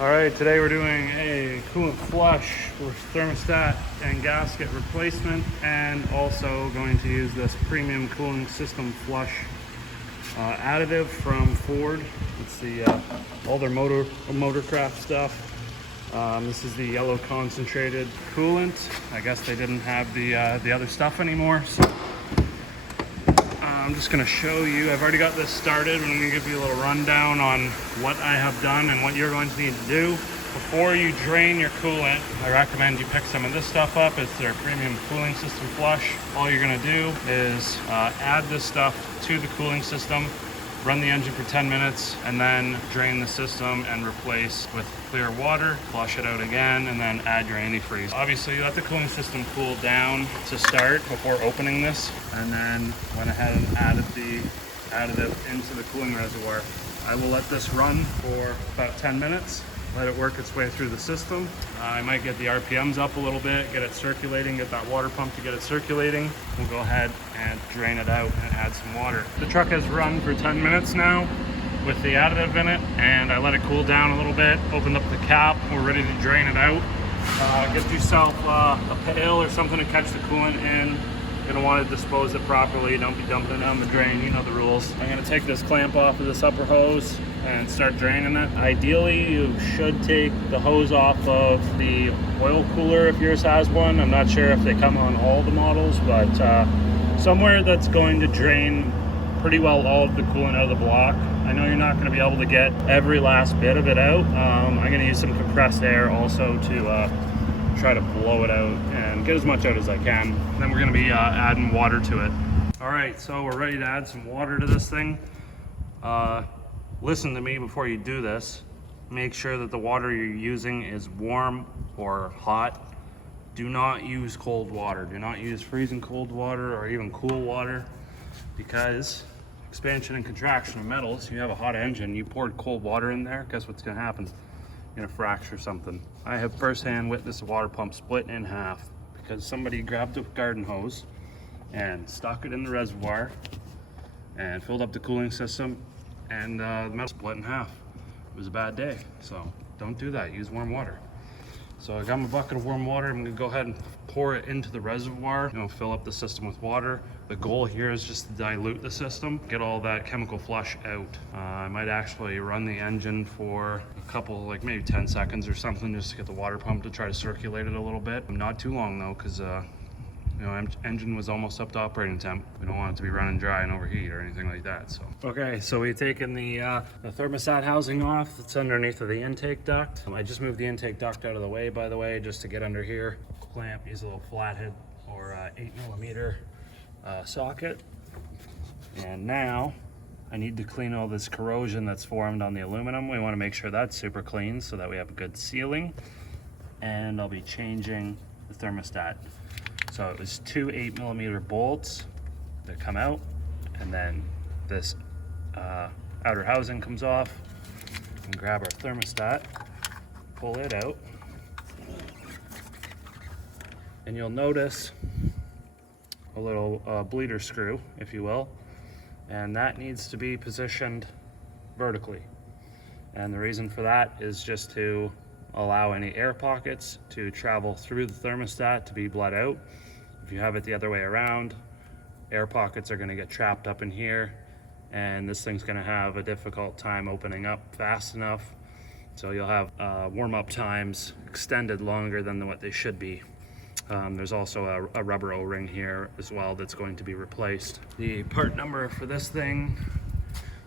All right, today we're doing a coolant flush with thermostat and gasket replacement, and also going to use this premium cooling system flush additive from Ford. It's the all their motorcraft stuff. This is the yellow concentrated coolant. I guess they didn't have the other stuff anymore, so I'm just going to show you. I've already got this started. I'm going to give you a little rundown on what I have done and what you're going to need to do. Before you drain your coolant, I recommend you pick some of this stuff up. It's their premium cooling system flush. All you're going to do is add this stuff to the cooling system, run the engine for 10 minutes, and then drain the system and replace with clear water, flush it out again, and then add your antifreeze. Obviously, you let the cooling system cool down to start before opening this, and then went ahead and added the additive into the cooling reservoir. I will let this run for about 10 minutes, let it work its way through the system. I might get the RPMs up a little bit, get it circulating, get that water pump to get it circulating. We'll go ahead and drain it out and add some water. The truck has run for 10 minutes now with the additive in it, and I let it cool down a little bit, opened up the cap, we're ready to drain it out. Get yourself a pail or something to catch the coolant in. You're gonna want to dispose it properly. Don't be dumping it down the drain, you know the rules. I'm gonna take this clamp off of this upper hose and start draining it. Ideally, you should take the hose off of the oil cooler if yours has one. I'm not sure if they come on all the models, but somewhere that's going to drain pretty well all of the coolant out of the block. I know you're not gonna be able to get every last bit of it out. I'm gonna use some compressed air also to try to blow it out and get as much out as I can. Then we're gonna be adding water to it. All right, so we're ready to add some water to this thing. Listen to me before you do this. Make sure that the water you're using is warm or hot. Do not use cold water. Do not use freezing cold water or even cool water, because expansion and contraction of metals, you have a hot engine, you poured cold water in there, guess what's gonna happen? You're gonna fracture something. I have firsthand witnessed a water pump split in half because somebody grabbed a garden hose and stuck it in the reservoir and filled up the cooling system, and the metal split in half. It was a bad day, so don't do that. Use warm water. So I got my bucket of warm water. I'm gonna go ahead and pour it into the reservoir, fill up the system with water. The goal here is just to dilute the system, get all that chemical flush out. I might actually run the engine for a couple, like maybe 10 seconds or something, just to get the water pump to try to circulate it a little bit. Not too long though, because engine was almost up to operating temp. We don't want it to be running dry and overheat or anything like that. So okay, so we've taken the thermostat housing off. It's underneath of the intake duct. I just moved the intake duct out of the way, by the way, just to get under here. Clamp, use a little flathead or 8mm socket. And now I need to clean all this corrosion that's formed on the aluminum. We want to make sure that's super clean so that we have a good sealing. And I'll be changing the thermostat. So it was two 8mm bolts that come out, and then this outer housing comes off. And grab our thermostat, pull it out, and you'll notice a little bleeder screw, if you will, and that needs to be positioned vertically. And the reason for that is just to allow any air pockets to travel through the thermostat to be bled out. If you have it the other way around, air pockets are going to get trapped up in here, and this thing's going to have a difficult time opening up fast enough. So you'll have warm-up times extended longer than what they should be. There's also a rubber O-ring here as well that's going to be replaced. The part number for this thing,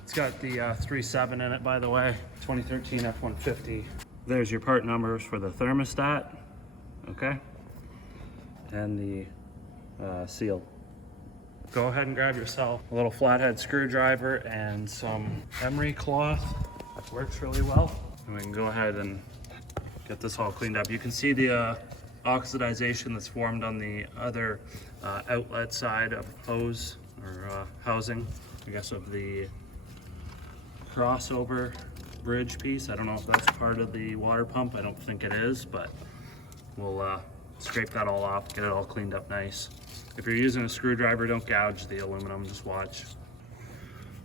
it's got the 3.7 in it, by the way, 2013 F-150. There's your part numbers for the thermostat, okay? And the seal. Go ahead and grab yourself a little flathead screwdriver and some emery cloth. That works really well. And we can go ahead and get this all cleaned up. You can see the oxidization that's formed on the other outlet side of hose or housing, I guess, of the crossover bridge piece. I don't know if that's part of the water pump. I don't think it is, but we'll scrape that all off, get it all cleaned up nice. If you're using a screwdriver, don't gouge the aluminum, just watch.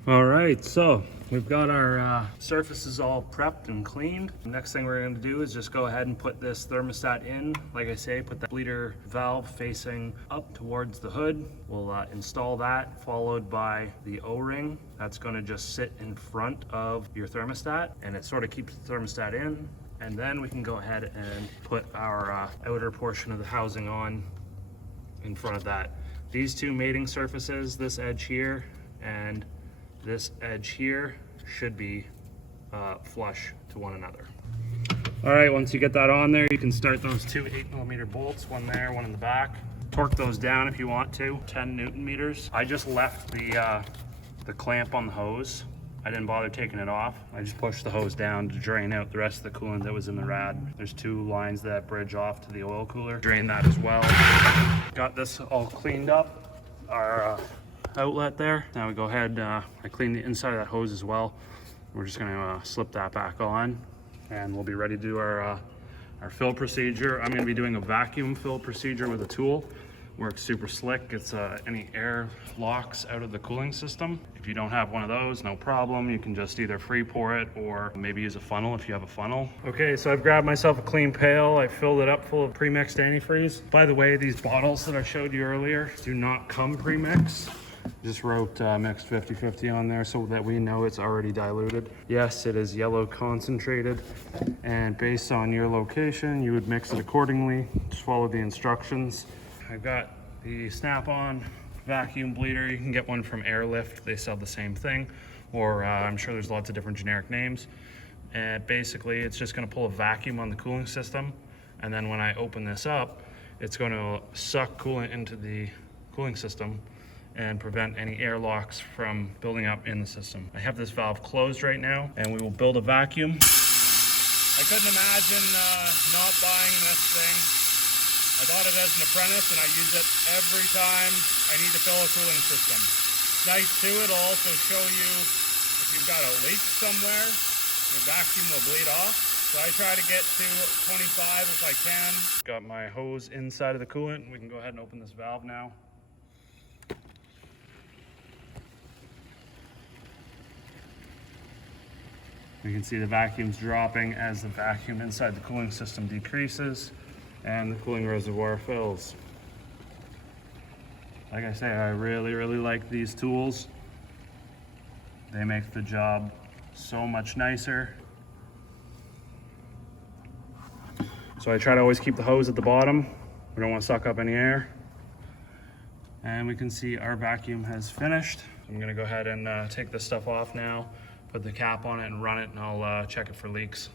All right, so We've got our surfaces all prepped and cleaned. The next thing we're going to do is just go ahead and put this thermostat in. Like I say, put the bleeder valve facing up towards the hood. We'll install that, followed by the O-ring. That's going to just sit in front of your thermostat, and it sort of keeps the thermostat in. And then we can go ahead and put our outer portion of the housing on in front of that. These two mating surfaces, this edge here and this edge here, should be flush to one another. All right, once you get that on there, you can start those two 8mm bolts, one there, one in the back. Torque those down if you want to, 10 Newton meters. I just left the clamp on the hose. I didn't bother taking it off. I just pushed the hose down to drain out the rest of the coolant that was in the rad. There's two lines that bridge off to the oil cooler. Drain that as well. Got this all cleaned up, our outlet there. Now we go ahead, I cleaned the inside of that hose as well. We're just gonna slip that back on, and we'll be ready to do our fill procedure. I'm gonna be doing a vacuum fill procedure with a tool. Works super slick. Gets any air locks out of the cooling system. If you don't have one of those, no problem. You can just either free pour it or maybe use a funnel if you have a funnel. Okay, so I've grabbed myself a clean pail. I filled it up full of pre-mixed antifreeze. By the way, these bottles that I showed you earlier do not come pre-mixed. Just wrote mixed 50-50 on there so that we know it's already diluted. Yes, it is yellow concentrated, and based on your location, you would mix it accordingly. Just follow the instructions. I've got the snap-on vacuum bleeder. You can get one from Airlift. They sell the same thing, or I'm sure there's lots of different generic names. And basically, it's just going to pull a vacuum on the cooling system, and then when I open this up, it's going to suck coolant into the cooling system and prevent any air locks from building up in the system. I have this valve closed right now, and we will build a vacuum. I couldn't imagine not buying this thing. I bought it as an apprentice, and I use it every time I need to fill a cooling system. It's nice too, it'll also show you if you've got a leak somewhere, your vacuum will bleed off. So I try to get to 25 if I can. Got my hose inside of the coolant. We can go ahead and open this valve now. You can see the vacuum's dropping as the vacuum inside the cooling system decreases and the cooling reservoir fills. Like I say, I really like these tools. They make the job so much nicer. So I try to always keep the hose at the bottom. We don't want to suck up any air. And we can see our vacuum has finished. I'm gonna go ahead and take this stuff off now, put the cap on it and run it, and I'll check it for leaks.